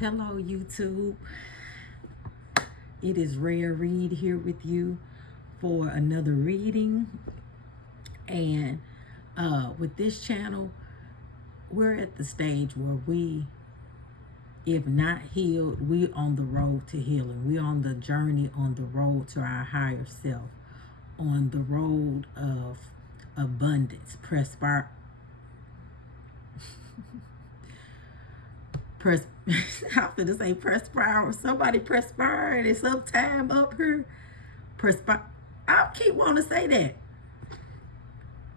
Hello, YouTube. It is Rare Reed here with you for another reading. And with this channel, we're at the stage where we, if not healed, we on the road to healing. We on the journey, on the road to our higher self, on the road of abundance. I'm gonna say perspire. Somebody perspired. It's up time up here. Perspire. I keep wanting to say that.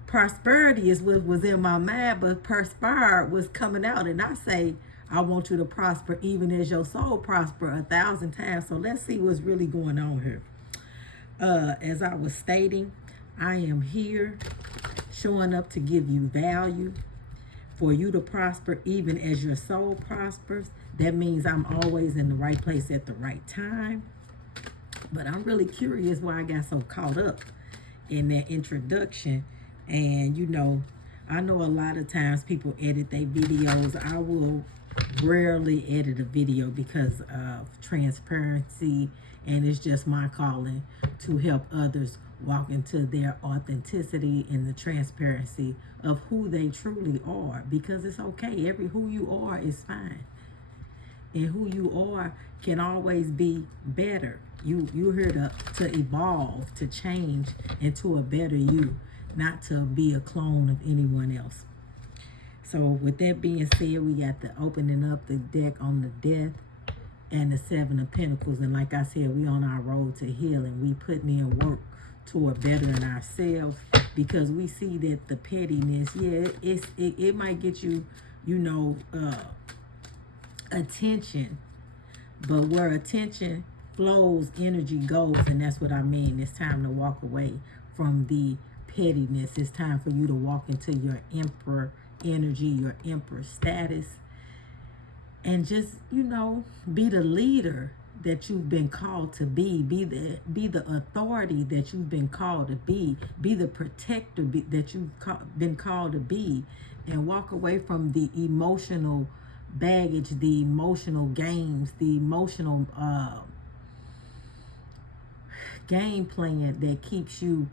Prosperity is what was in my mind, but perspire was coming out, and I say I want you to prosper even as your soul prosper 1,000 times. So let's see what's really going on here. As I was stating, I am here showing up to give you value for you to prosper even as your soul prospers. That means I'm always in the right place at the right time. But I'm really curious why I got so caught up in that introduction. And I know a lot of times people edit their videos. I will rarely edit a video because of transparency, and it's just my calling to help others walk into their authenticity and the transparency of who they truly are, because it's okay. Who you are is fine, and who you are can always be better. You're here to evolve, to change into a better you, not to be a clone of anyone else. So with that being said, we got the opening up the deck on the Death and the Seven of Pentacles. And like I said, we on our road to healing. We putting in work toward bettering ourselves, because we see that the pettiness, it might get you, attention. But where attention flows, energy goes, and that's what I mean. It's time to walk away from the pettiness. It's time for you to walk into your emperor energy, your emperor status, and just be the leader that you've been called to be the authority that you've been called to be the protector that you've been called to be, and walk away from the emotional baggage, the emotional games, the emotional game plan that keeps you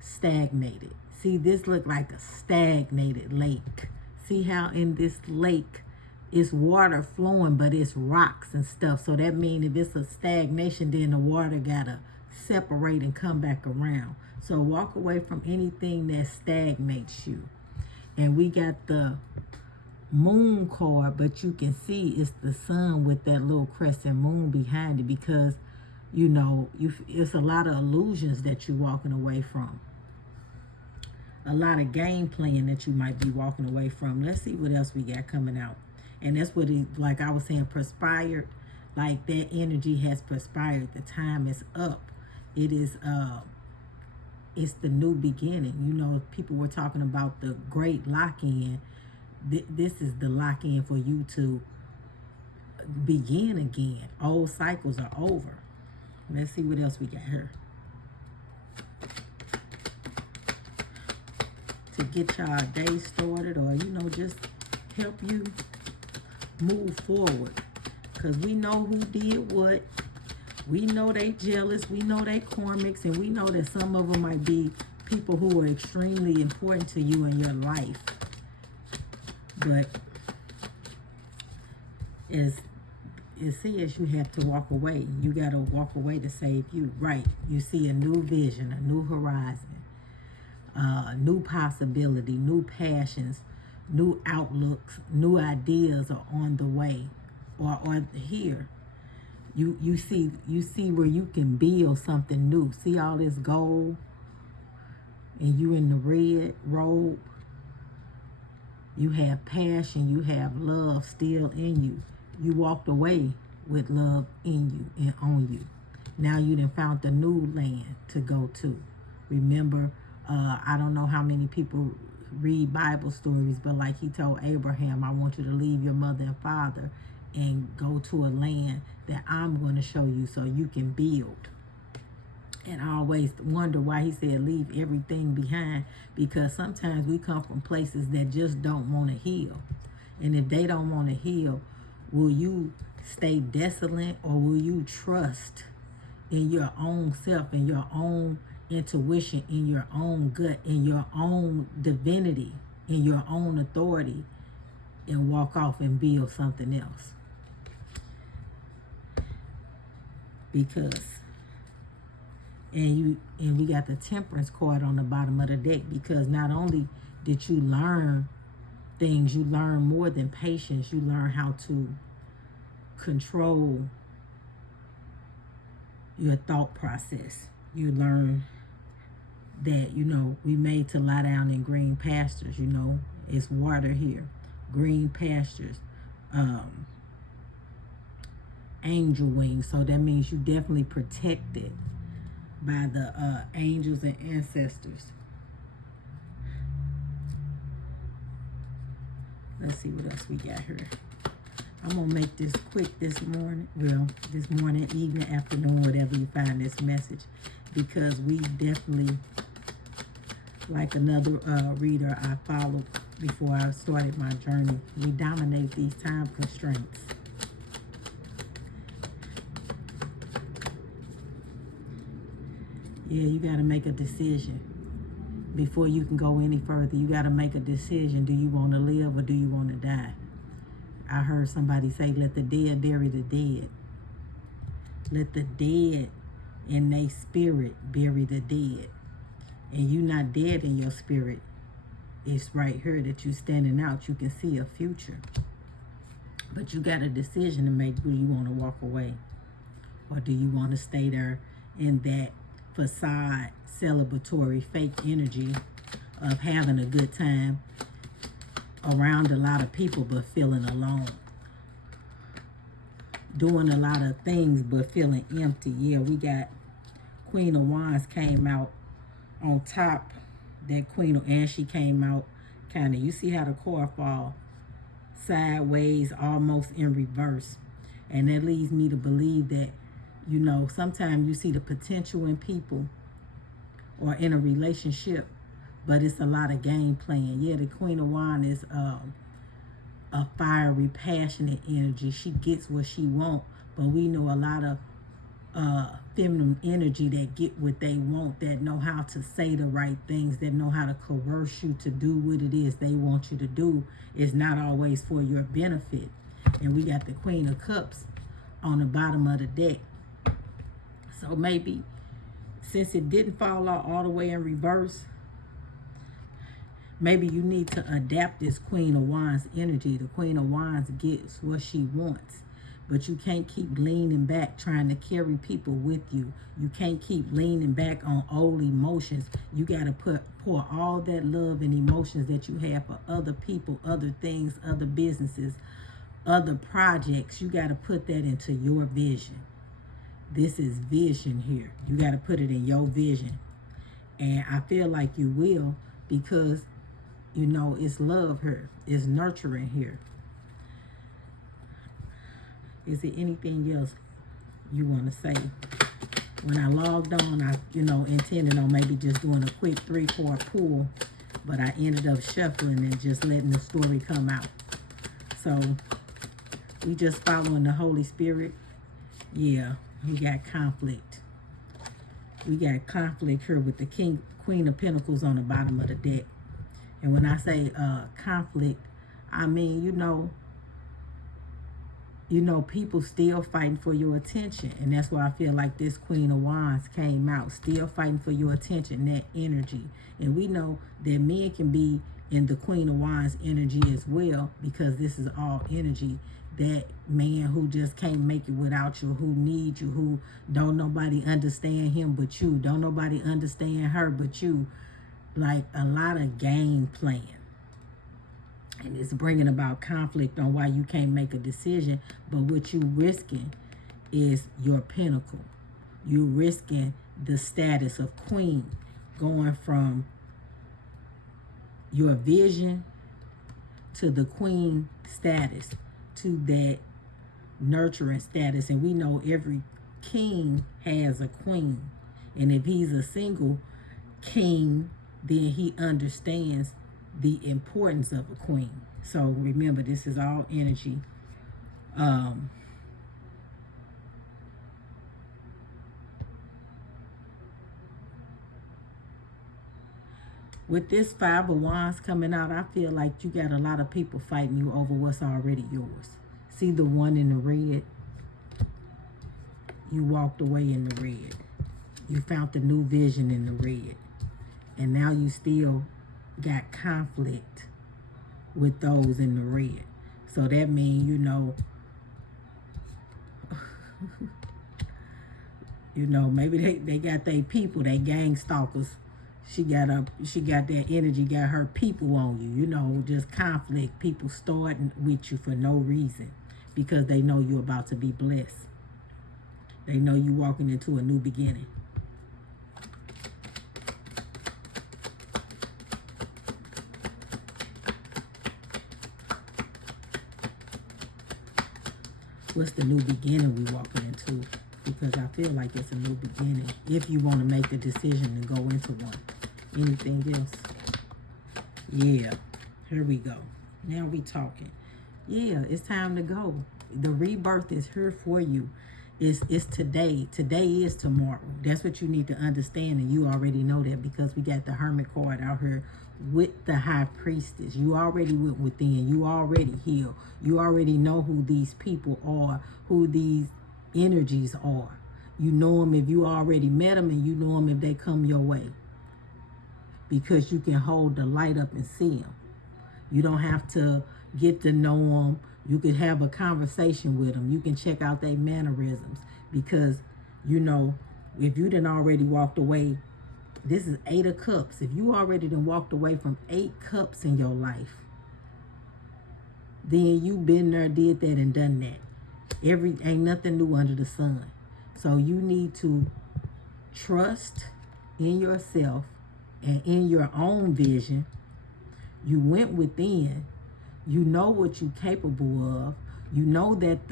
stagnated. See, this look like a stagnated lake. See how in this lake it's water flowing, but it's rocks and stuff. So that means if it's a stagnation, then the water gotta separate and come back around. So walk away from anything that stagnates you. And we got the Moon card, but you can see it's the sun with that little crescent moon behind it, because it's a lot of illusions that you're walking away from, a lot of game playing that you might be walking away from. Let's see what else we got coming out. And that's what like I was saying, perspired. Like that energy has perspired. The time is up. It is it's the new beginning. People were talking about the great lock-in. This is the lock-in for you to begin again. Old cycles are over. Let's see what else we got here to get y'all day started, or just help you move forward. Because we know who did what. We know they jealous. We know they karmics, and we know that some of them might be people who are extremely important to you in your life. But it says you have to walk away. You got to walk away to save you. Right. You see a new vision, a new horizon, new possibility, new passions, new outlooks, new ideas are on the way, or here. You see where you can build something new. See all this gold, and you in the red robe. You have passion, you have love still in you. You walked away with love in you and on you. Now you done found the new land to go to. Remember, I don't know how many people read Bible stories, but like he told Abraham, I want you to leave your mother and father and go to a land that I'm going to show you so you can build. And I always wonder why he said leave everything behind, because sometimes we come from places that just don't want to heal. And if they don't want to heal, Will you stay desolate, or will you trust in your own self, in your own intuition, in your own gut, in your own divinity, in your own authority, and walk off and build something else? Because and we got the Temperance card on the bottom of the deck, because not only did you learn things, you learn more than patience. You learn how to control your thought process. You learn that, we made to lie down in green pastures. It's water here, green pastures, angel wings. So that means you definitely protected by the angels and ancestors. Let's see what else we got here. I'm going to make this quick this morning. Well, this morning, evening, afternoon, whatever you find this message. Because we definitely, like another reader I followed before I started my journey, we dominate these time constraints. Yeah, you got to make a decision. Before you can go any further, you got to make a decision. Do you want to live or do you want to die? I heard somebody say, let the dead bury the dead. Let the dead in their spirit bury the dead. And you not dead in your spirit. It's right here that you standing out. You can see a future. But you got a decision to make. Do you want to walk away? Or do you want to stay there in that facade, celebratory, fake energy of having a good time around a lot of people but feeling alone, doing a lot of things but feeling empty? Yeah, we got Queen of Wands came out on top. That Queen, and she came out kind of, you see how the card fall sideways, almost in reverse. And that leads me to believe that, sometimes you see the potential in people or in a relationship, but it's a lot of game playing. Yeah, the Queen of Wands is a fiery, passionate energy. She gets what she wants, but we know a lot of feminine energy that get what they want, that know how to say the right things, that know how to coerce you to do what it is they want you to do. Is not always for your benefit. And we got the Queen of Cups on the bottom of the deck. So maybe since it didn't fall out all the way in reverse, maybe you need to adapt this Queen of Wands energy. The Queen of Wands gets what she wants, but you can't keep leaning back trying to carry people with you. You can't keep leaning back on old emotions. You got to pour all that love and emotions that you have for other people, other things, other businesses, other projects. You got to put that into your vision. This is vision here. You got to put it in your vision. And I feel like you will, because, it's love here. It's nurturing here. Is there anything else you want to say? When I logged on, I, intended on maybe just doing a quick 3-card pull, but I ended up shuffling and just letting the story come out. So we just following the Holy Spirit. Yeah, we got conflict. We got conflict here with the Queen of Pentacles on the bottom of the deck. And when I say conflict, I mean, people still fighting for your attention. And that's why I feel like this Queen of Wands came out, still fighting for your attention, that energy. And we know that men can be in the Queen of Wands energy as well, because this is all energy. That man who just can't make it without you, who needs you, who don't nobody understand him but you, don't nobody understand her but you. Like a lot of game playing. And it's bringing about conflict on why you can't make a decision. But what you risking is your pinnacle. You're risking the status of queen, going from your vision to the queen status, to that nurturing status. And we know every king has a queen. And if he's a single king, then he understands the importance of a queen. So remember, this is all energy. Um, with this Five of Wands coming out, I feel like you got a lot of people fighting you over what's already yours. See the one in the red? You walked away in the red. You found the new vision in the red. And now you still got conflict with those in the red. So that means, you know, maybe they got their people, they gang stalkers. She got that energy, got her people on you, you know, just conflict. People starting with you for no reason because they know you're about to be blessed. They know you walking into a new beginning. What's the new beginning we walking into? Because I feel like it's a new beginning. If you want to make the decision to go into one. Anything else? Yeah. Here we go. Now we talking. Yeah, it's time to go. The rebirth is here for you. It's today. Today is tomorrow. That's what you need to understand, and you already know that because we got the Hermit card out here with the High Priestess. You already went within. You already healed. You already know who these people are, who these energies are. You know them if you already met them, and you know them if they come your way. Because you can hold the light up and see them. You don't have to get to know them. You can have a conversation with them. You can check out their mannerisms. Because, you know, if you done already walked away, this is 8 of Cups. If you already done walked away from 8 cups in your life, then you been there, did that, and done that. Ain't nothing new under the sun. So you need to trust in yourself and in your own vision. You went within. You know what you're capable of. You know that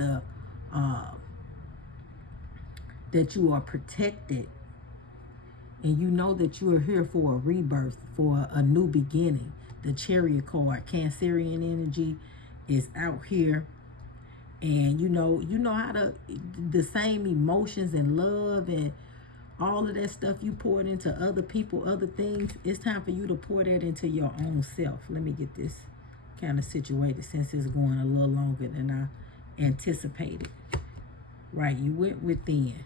that you are protected. And you know that you are here for a rebirth, for a new beginning. The Chariot card, Cancerian energy, is out here. And you know how to, the same emotions and love and all of that stuff you poured into other people, other things, it's time for you to pour that into your own self. Let me get this kind of situated since it's going a little longer than I anticipated. Right, you went within.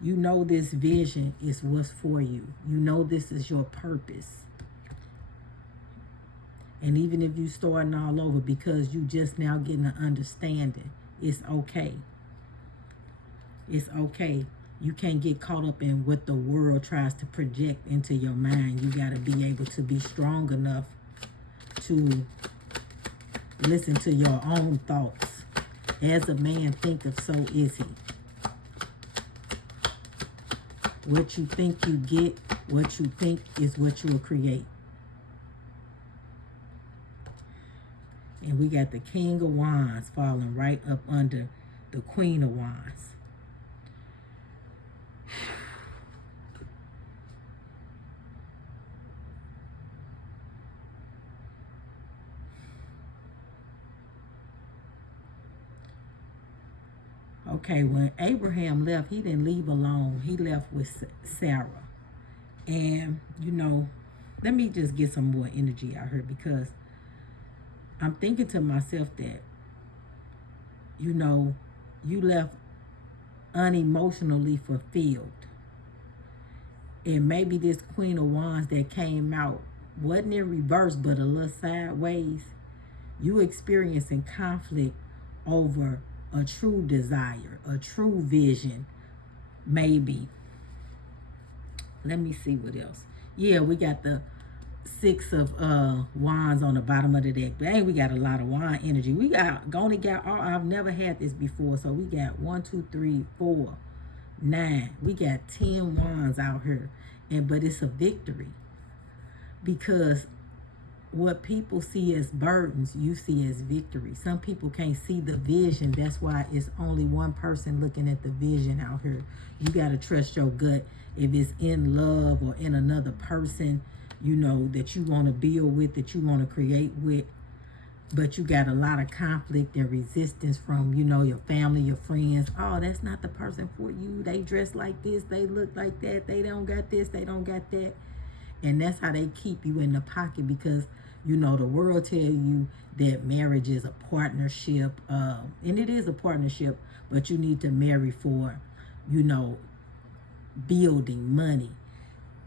You know this vision is what's for you. You know this is your purpose. And even if you starting all over because you just now getting an understanding, it's okay. It's okay. You can't get caught up in what the world tries to project into your mind. You got to be able to be strong enough to listen to your own thoughts. As a man thinketh, so is he. What you think you get, what you think is what you will create. And we got the King of Wands falling right up under the Queen of Wands. Okay, when Abraham left, he didn't leave alone. He left with Sarah. And, you know, let me just get some more energy out here because I'm thinking to myself that, you know, you left unemotionally fulfilled. And maybe this Queen of Wands that came out wasn't in reverse, but a little sideways. You experiencing conflict over a true desire, a true vision, maybe. Let me see what else. Yeah, we got the 6 of Wands on the bottom of the deck. Dang, we got a lot of wand energy. We only got, I've never had this before. So we got 1, 2, 3, 4, 9. We got 10 wands out here. But it's a victory. Because what people see as burdens, you see as victory. Some people can't see the vision. That's why it's only one person looking at the vision out here. You got to trust your gut. If it's in love or in another person, that you want to build with, that you want to create with, but you got a lot of conflict and resistance from, your family, your friends. Oh, that's not the person for you. They dress like this, they look like that, they don't got this, they don't got that. And that's how they keep you in the pocket, because the world tell you that marriage is a partnership, and it is a partnership, but you need to marry for, building money.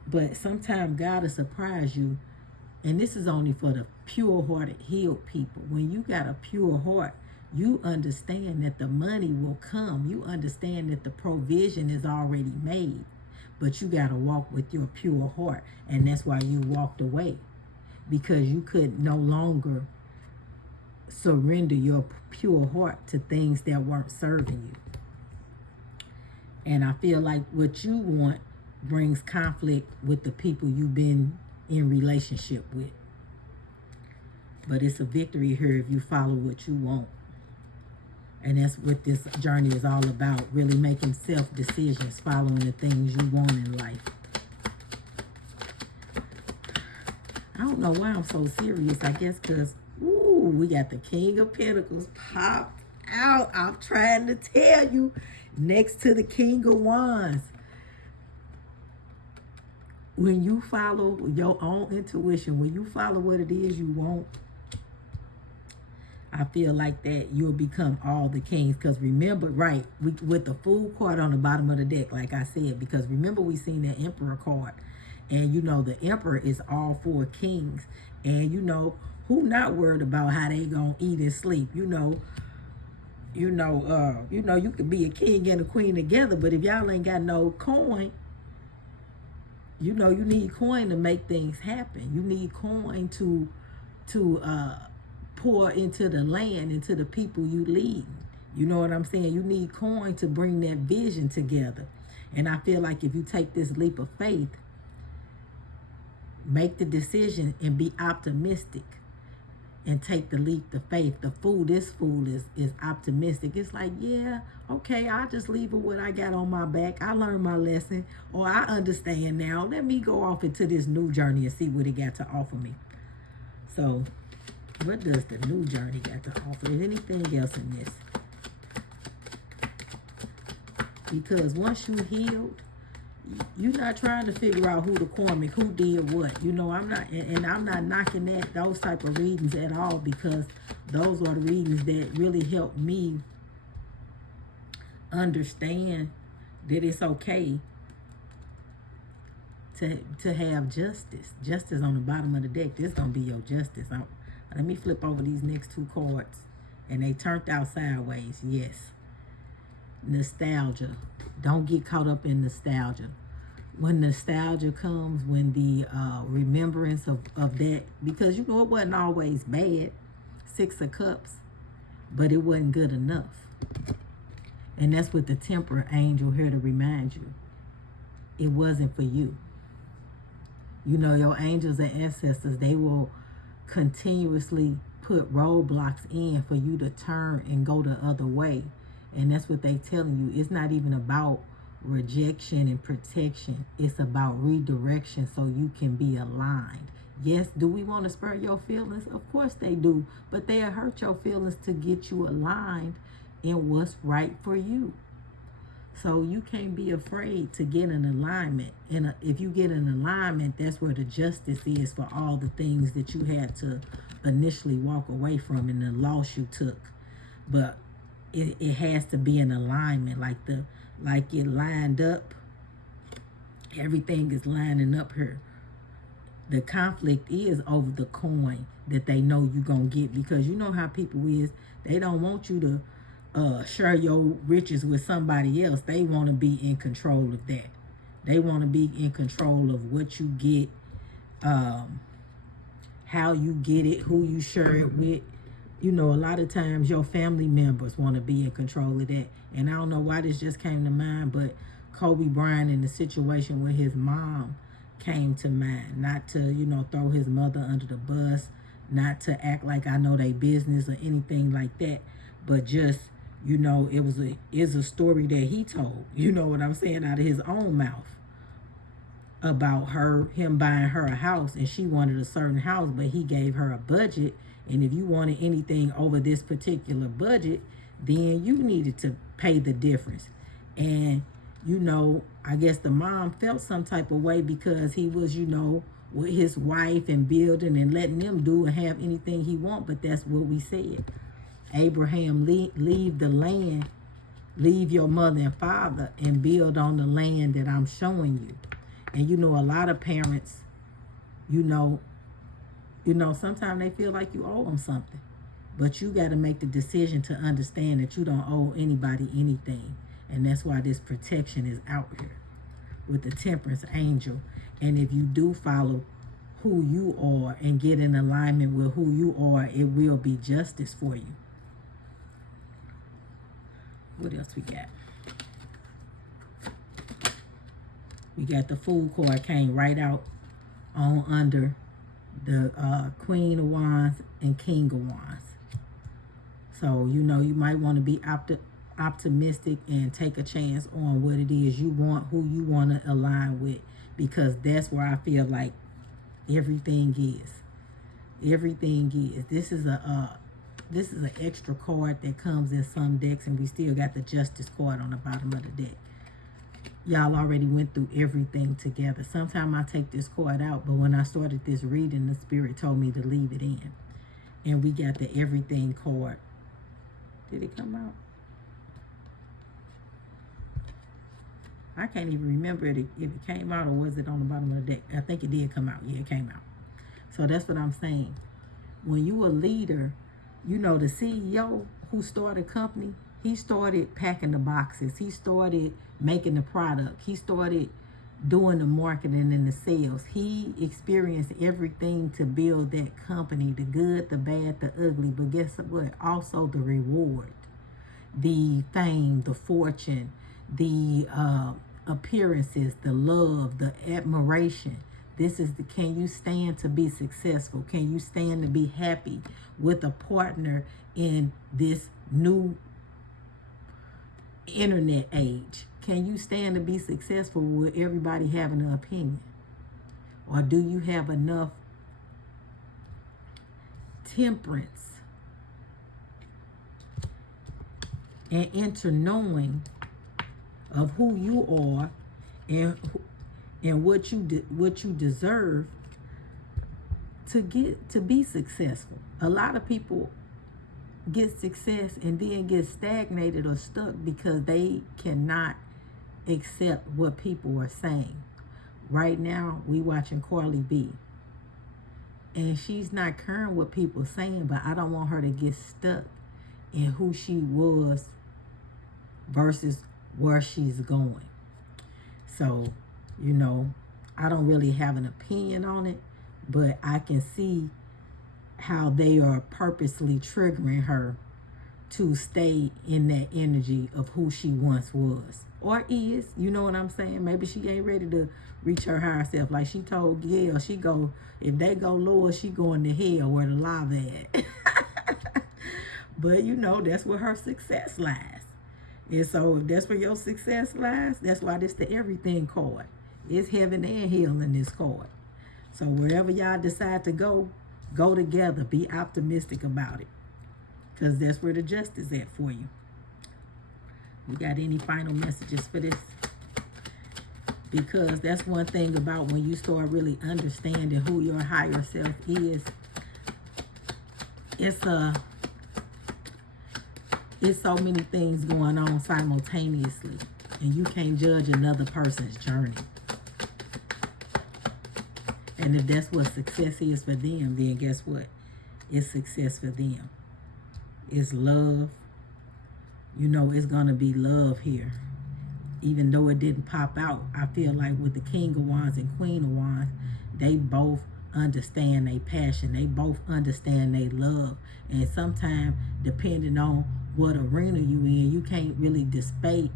But sometimes God will surprise you, and this is only for the pure-hearted, healed people. When you got a pure heart, you understand that the money will come. You understand that the provision is already made, but you got to walk with your pure heart, and that's why you walked away, because you could no longer surrender your pure heart to things that weren't serving you. And I feel like what you want brings conflict with the people you've been in relationship with. But it's a victory here if you follow what you want. And that's what this journey is all about, really making self-decisions, following the things you want in life. I don't know why I'm so serious. I guess because, we got the King of Pentacles popped out. I'm trying to tell you, next to the King of Wands. When you follow your own intuition, when you follow what it is you want, I feel like that you'll become all the kings. Because remember, right, with the Fool card on the bottom of the deck, like I said, because remember we seen that Emperor card. And the Emperor is all four kings. And who not worried about how they gonna eat and sleep? You could be a king and a queen together, but if y'all ain't got no coin, you need coin to make things happen. You need coin to pour into the land, into the people you lead. You know what I'm saying? You need coin to bring that vision together. And I feel like if you take this leap of faith, make the decision and be optimistic and take the leap of faith. This fool is optimistic. It's like, yeah, okay, I'll just leave with what I got on my back. I learned my lesson, or I understand now. Let me go off into this new journey and see what it got to offer me. So what does the new journey got to offer? Is anything else in this? Because once you healed, you're not trying to figure out who the karmic, who did what. I'm not, and I'm not knocking those type of readings at all, because those are the readings that really help me understand that it's okay to have justice. Justice on the bottom of the deck. This gonna be your justice. Let me flip over these next two cards, and they turned out sideways. Yes. Nostalgia. Don't get caught up in nostalgia. When nostalgia comes, when the remembrance of that, because it wasn't always bad, 6 of Cups, but it wasn't good enough. And that's what the Temperance angel here to remind you. It wasn't for you. Your angels and ancestors, they will continuously put roadblocks in for you to turn and go the other way. And that's what they telling you. It's not even about rejection and protection. It's about redirection so you can be aligned. Yes, do we want to spur your feelings? Of course they do. But they'll hurt your feelings to get you aligned in what's right for you. So you can't be afraid to get an alignment. And if you get an alignment, that's where the justice is for all the things that you had to initially walk away from and the loss you took. But it has to be an alignment, like it lined up. Everything is lining up here. The conflict is over the coin that they know you're going to get, because you know how people is. They don't want you to share your riches with somebody else. They want to be in control of that. They want to be in control of what you get, how you get it, who you share it with. A lot of times your family members want to be in control of that. And I don't know why this just came to mind, but Kobe Bryant in the situation with his mom came to mind. Not to, throw his mother under the bus, not to act like I know their business or anything like that, but just, it's a story that he told, you know what I'm saying, out of his own mouth. about him buying her a house, and she wanted a certain house, but he gave her a budget. And if you wanted anything over this particular budget, then you needed to pay the difference. And I guess the mom felt some type of way because he was, with his wife and building and letting them do and have anything he want. But that's what we said. Abraham, leave the land, leave your mother and father, and build on the land that I'm showing you. And a lot of parents, sometimes they feel like you owe them something. But you got to make the decision to understand that you don't owe anybody anything. And that's why this protection is out here with the temperance angel. And if you do follow who you are and get in alignment with who you are, it will be justice for you. What else we got? We got the Fool card came right out on under the Queen of Wands and King of Wands. So, you might want to be optimistic and take a chance on what it is you want, who you want to align with, because that's where I feel like everything is. Everything is. This is an extra card that comes in some decks, and we still got the Justice card on the bottom of the deck. Y'all already went through everything together. Sometimes I take this card out, but when I started this reading, the Spirit told me to leave it in. And we got the Everything card. Did it come out? I can't even remember if it came out or was it on the bottom of the deck. I think it did come out. Yeah, it came out. So that's what I'm saying. When you a leader, the CEO who started a company, he started packing the boxes. He started making the product. He started doing the marketing and the sales. He experienced everything to build that company, the good, the bad, the ugly. But guess what? Also the reward, the fame, the fortune, the appearances, the love, the admiration. This is can you stand to be successful? Can you stand to be happy with a partner in this new internet age? Can you stand to be successful with everybody having an opinion? Or do you have enough temperance and knowing of who you are and what you deserve to be successful? A lot of people get success and then get stagnated or stuck because they cannot accept what people are saying. Right now, we watching Carly B. And she's not caring what people are saying, but I don't want her to get stuck in who she was versus where she's going. So, I don't really have an opinion on it, but I can see how they are purposely triggering her to stay in that energy of who she once was or is. You know what I'm saying? Maybe she ain't ready to reach her higher self. Like she told Gail, if they go lower, she going to hell where the lava at. But that's where her success lies. And so if that's where your success lies, that's why this the Everything card. It's heaven and hell in this card. So wherever y'all decide to go together. Be optimistic about it, because that's where the justice at for you. We got any final messages for this? Because that's one thing about when you start really understanding who your higher self is. It's so many things going on simultaneously, and you can't judge another person's journey. And if that's what success is for them, then guess what? It's success for them. It's love. It's going to be love here. Even though it didn't pop out, I feel like with the King of Wands and Queen of Wands, they both understand their passion. They both understand their love. And sometimes, depending on what arena you in, you can't really display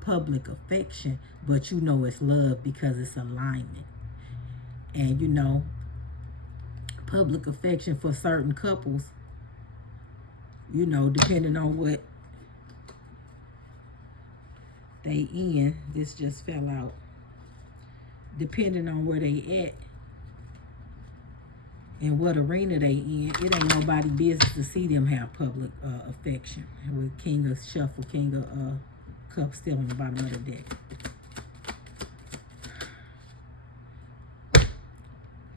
public affection, but it's love because it's alignment. And public affection for certain couples, depending on what they in. This just fell out. depending on where they at and what arena they in, it ain't nobody business to see them have public affection. With King of Shuffle, King of Cups still on the bottom of the deck.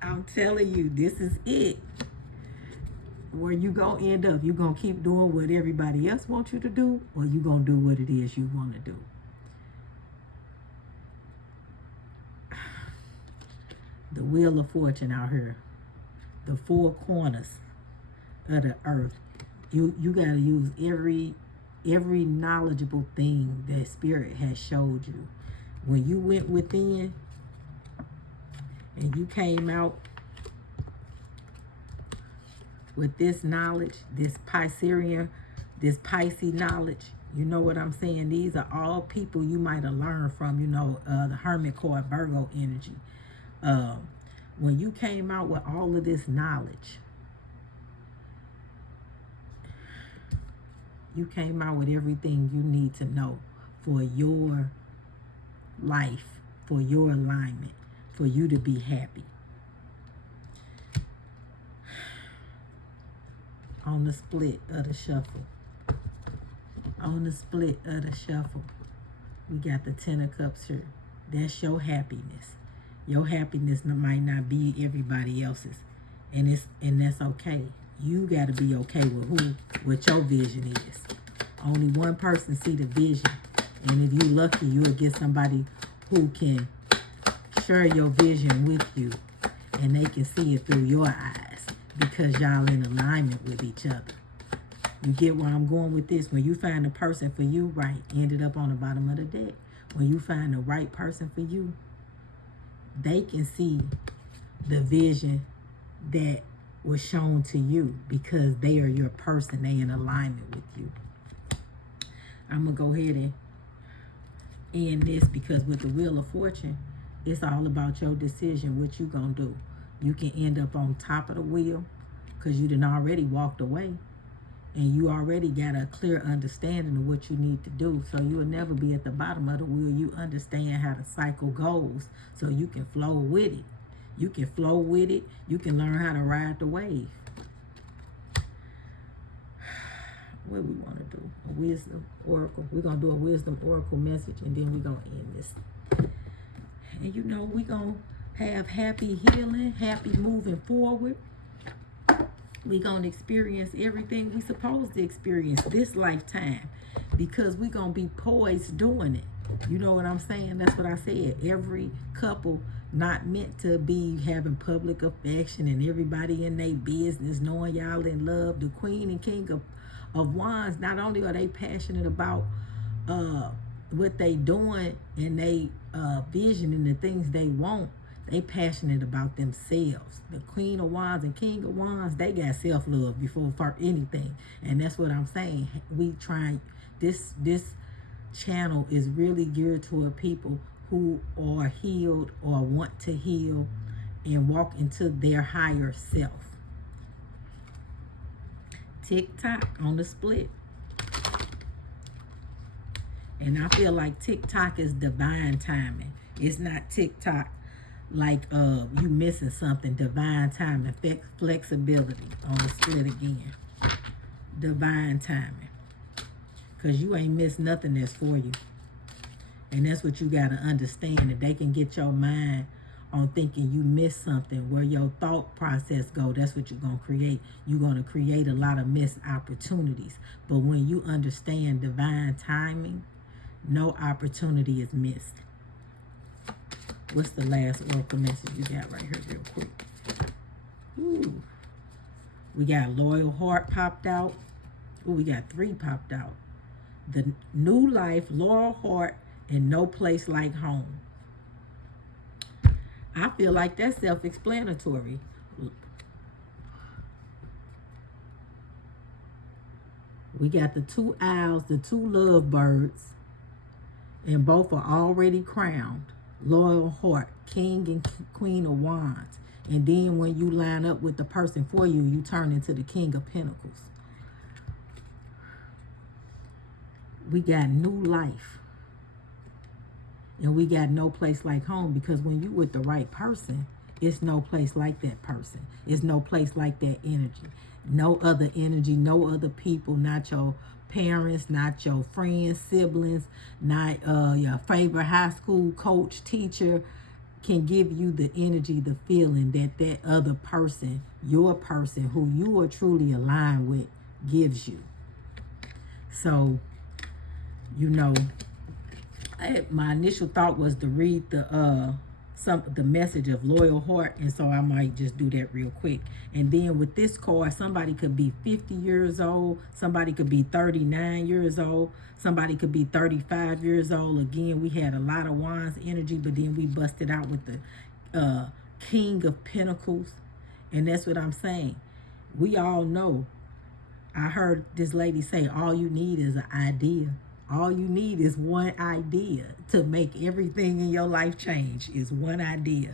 I'm telling you, this is it. Where you gonna end up? You gonna keep doing what everybody else wants you to do, or you gonna do what it is you want to do? The Wheel of Fortune out here. The four corners of the earth. You gotta use every knowledgeable thing that Spirit has showed you. When you went within and you came out with this knowledge, this Pisces knowledge, you know what I'm saying? These are all people you might have learned from, you know, the Hermit card, Virgo energy. When you came out with all of this knowledge, you came out with everything you need to know for your life, for your alignment, for you to be happy. On the split of the shuffle. On the split of the shuffle, we got the Ten of Cups here. That's your happiness. Your happiness might not be everybody else's, and that's okay. You got to be okay with what your vision is. Only one person see the vision, and if you lucky, you'll get somebody who can share your vision with you, and they can see it through your eyes because y'all in alignment with each other. You get where I'm going with this? When you find a person for you, right, ended up on the bottom of the deck. When you find the right person for you, they can see the vision that was shown to you because they are your person. They in alignment with you. I'm going to go ahead and end this because with the Wheel of Fortune, it's all about your decision, what you going to do. You can end up on top of the wheel because you done already walked away. And you already got a clear understanding of what you need to do. So you'll never be at the bottom of the wheel. You understand how the cycle goes. So you can flow with it. You can flow with it. You can learn how to ride the wave. What we want to do? A wisdom oracle. We're going to do a wisdom oracle message. And then we're going to end this. And you know, we're going to have happy healing. Happy moving forward. We're going to experience everything we're supposed to experience this lifetime because we're going to be poised doing it. You know what I'm saying? That's what I said. Every couple not meant to be having public affection and everybody in their business, knowing y'all in love. The Queen and King of Wands, not only are they passionate about what they doing and they vision and the things they want, they passionate about themselves. The Queen of Wands and King of Wands, they got self-love before for anything. And that's what I'm saying. We try, this channel is really geared toward people who are healed or want to heal and walk into their higher self. TikTok on the split. And I feel like TikTok is divine timing. It's not TikTok like you missing something. Divine timing, flexibility on the split again. Divine timing, because you ain't missed nothing that's for you. And that's what you got to understand, that they can get your mind on thinking you missed something. Where your thought process go, that's what you're going to create. You're going to create a lot of missed opportunities. But when you understand divine timing, no opportunity is missed. What's the last oracle message you got right here real quick? Ooh. We got Loyal Heart popped out. Ooh, we got 3 popped out. The New Life, Loyal Heart, and No Place Like Home. I feel like that's self-explanatory. We got the 2 owls, the 2 lovebirds, and both are already crowned. Loyal Heart, King and Queen of Wands. And then when you line up with the person for you, you turn into the King of Pentacles. We got new life. And we got no place like home, because when you with the right person, it's no place like that person. It's no place like that energy. No other energy, no other people, not your parents, not your friends, siblings, not your favorite high school coach, teacher, can give you the energy, the feeling that that other person, your person who you are truly aligned with, gives you. So, you know, my initial thought was to read the message of Loyal Heart, and so I might just do that real quick. And then with this card, somebody could be 50 years old, somebody could be 39 years old, somebody could be 35 years old. Again, we had a lot of Wands energy, but then we busted out with the King of Pentacles, and that's what I'm saying. We all know, I heard this lady say, all you need is an idea. All you need is one idea to make everything in your life change, is one idea.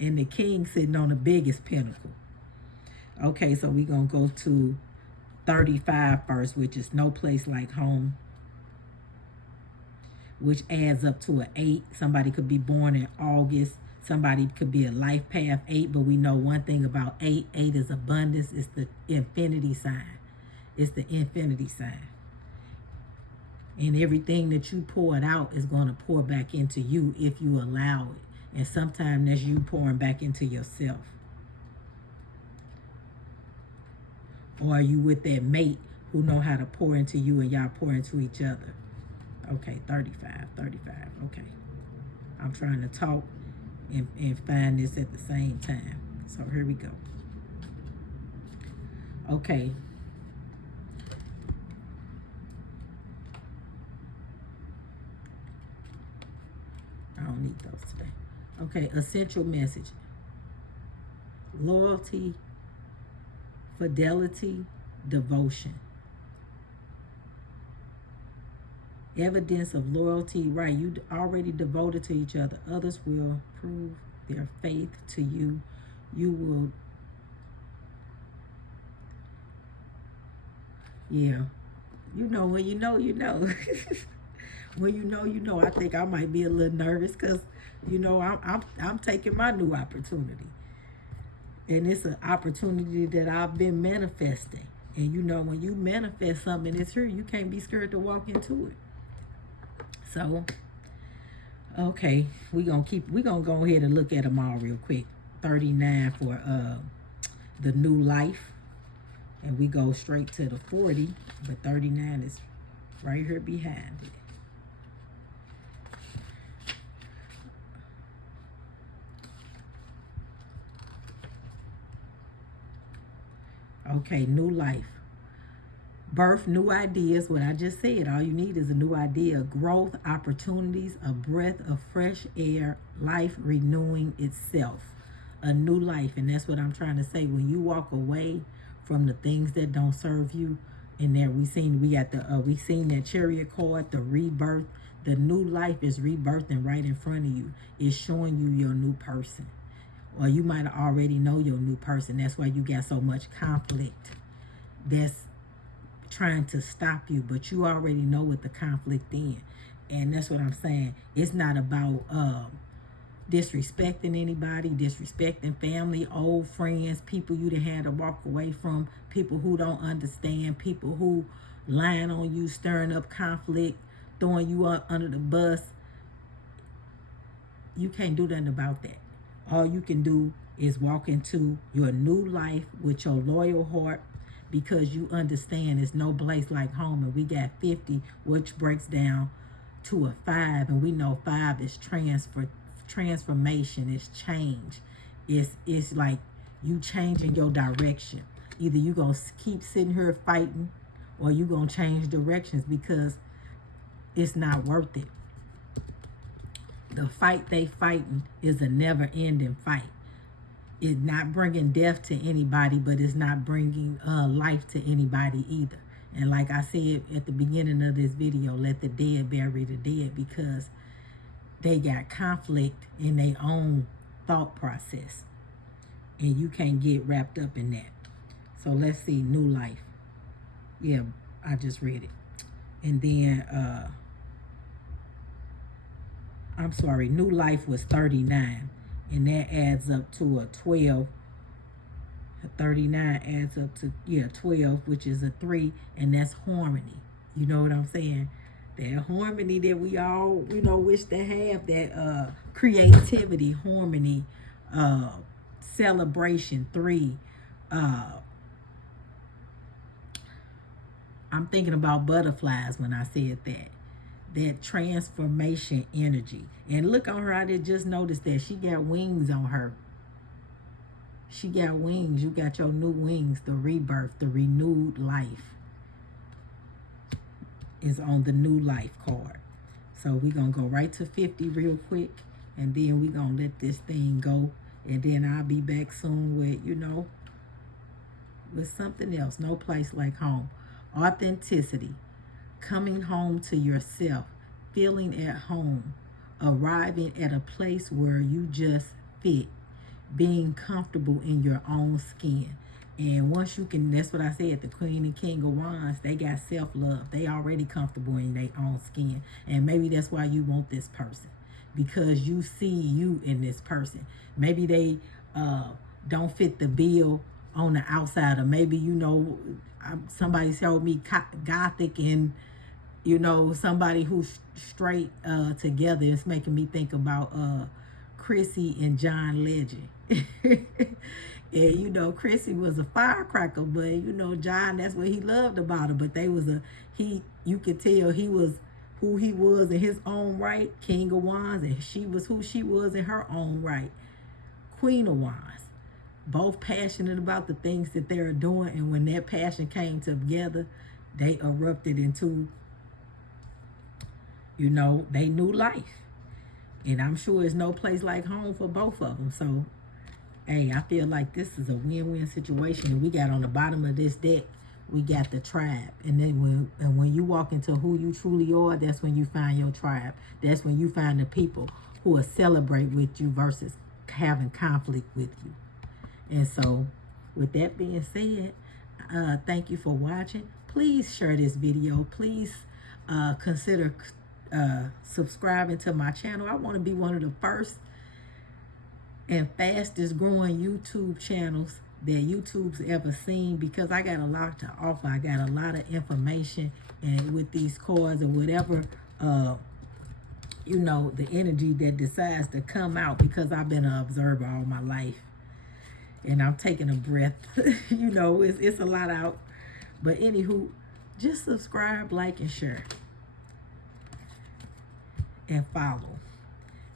And the king sitting on the biggest pinnacle. Okay, so we're going to go to 35 first, which is no place like home, which adds up to an 8. Somebody could be born in August. Somebody could be a life path 8, but we know one thing about 8. 8 is abundance. It's the infinity sign. It's the infinity sign. And everything that you poured out is going to pour back into you if you allow it. And sometimes that's you pouring back into yourself. Or are you with that mate who know how to pour into you and y'all pour into each other? Okay, 35. Okay. I'm trying to talk and find this at the same time. So here we go. Okay. I don't need those today. Okay, essential message. Loyalty, fidelity, devotion. Evidence of loyalty, right? You already devoted to each other. Others will prove their faith to you. You will, yeah. You know, when you know, you know. When you know, you know. I think I might be a little nervous because, you know, I'm taking my new opportunity, and it's an opportunity that I've been manifesting. And you know, when you manifest something, it's here. You can't be scared to walk into it. So, okay, we gonna go ahead and look at them all real quick. 39 for the new life, and we go straight to the 40, but 39 is right here behind it. Okay, new life. Birth, new ideas, what I just said. All you need is a new idea. Growth, opportunities, a breath of fresh air, life renewing itself. A new life, and that's what I'm trying to say. When you walk away from the things that don't serve you, and there we seen that Chariot card, the rebirth. The new life is rebirthing right in front of you. It's showing you your new person. Or you might already know your new person. That's why you got so much conflict that's trying to stop you, but you already know what the conflict is. And that's what I'm saying. It's not about disrespecting anybody, disrespecting family, old friends, people you had to walk away from, people who don't understand, people who lying on you, stirring up conflict, throwing you up under the bus. You can't do nothing about that. All you can do is walk into your new life with your loyal heart, because you understand it's no place like home. And we got 50, which breaks down to a 5, and we know 5 is transformation, it's change. It's like you changing your direction. Either you gonna keep sitting here fighting, or you gonna change directions, because it's not worth it. The fight they fighting is a never-ending fight. It's not bringing death to anybody, but it's not bringing life to anybody either. And like I said at the beginning of this video, let the dead bury the dead, because they got conflict in their own thought process. And you can't get wrapped up in that. So let's see, new life. Yeah, I just read it. And then I'm sorry, new life was 39. And that adds up to a 12. 39 adds up to, yeah, 12, which is a 3. And that's harmony. You know what I'm saying? That harmony that we all, wish to have. That creativity, harmony, celebration, 3. I'm thinking about butterflies when I said that. That transformation energy. And look on her, I did just notice that she got wings on her. She got wings. You got your new wings. The rebirth, the renewed life is on the new life card. So we're going to go right to 50 real quick. And then we're going to let this thing go. And then I'll be back soon with, with something else. No place like home. Authenticity. Coming home to yourself. Feeling at home. Arriving at a place where you just fit. Being comfortable in your own skin. And once you can, that's what I said, the Queen and King of Wands, they got self-love. They already comfortable in their own skin. And maybe that's why you want this person. Because you see you in this person. Maybe they don't fit the bill on the outside. Or maybe, somebody showed me gothic and, somebody who's straight together. It's making me think about Chrissy and John Legend. And Chrissy was a firecracker, but John, that's what he loved about her. But you could tell he was who he was in his own right, King of Wands, and she was who she was in her own right, Queen of Wands. Both passionate about the things that they're doing, and when that passion came together, they erupted into, they new life. And I'm sure it's no place like home for both of them. So, hey, I feel like this is a win-win situation. And we got on the bottom of this deck, we got the tribe. And then when you walk into who you truly are, that's when you find your tribe. That's when you find the people who will celebrate with you versus having conflict with you. And so, with that being said, thank you for watching. Please share this video. Please consider subscribing to my channel. I want to be one of the first and fastest growing YouTube channels that YouTube's ever seen, because I got a lot to offer. I got a lot of information, and with these cards or whatever, the energy that decides to come out, because I've been an observer all my life, and I'm taking a breath. It's a lot out. But anywho, just subscribe, like, and share. And follow.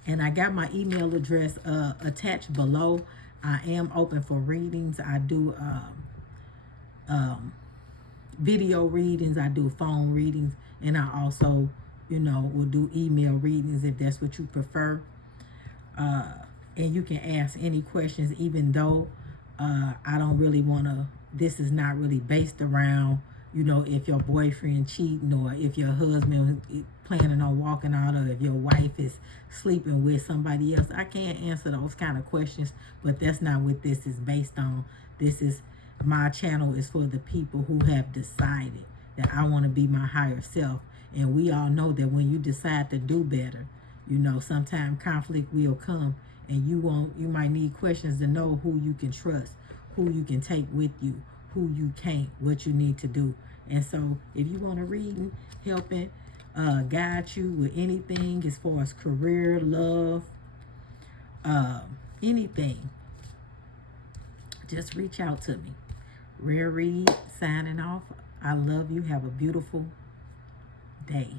And I got my email address attached below. I am open for readings. I do video readings. I do phone readings. And I also, will do email readings if that's what you prefer. And you can ask any questions, even though I don't really want to, this is not really based around, if your boyfriend cheating, or if your husband planning on walking out, or if your wife is sleeping with somebody else. I can't answer those kind of questions, but that's not what this is based on. My channel is for the people who have decided that I want to be my higher self. And we all know that when you decide to do better, sometimes conflict will come, and you might need questions to know who you can trust, who you can take with you, who you can't, what you need to do. And so if you want a reading, helping guide you with anything as far as career, love, anything, just reach out to me. Rare Reed signing off. I love you. Have a beautiful day.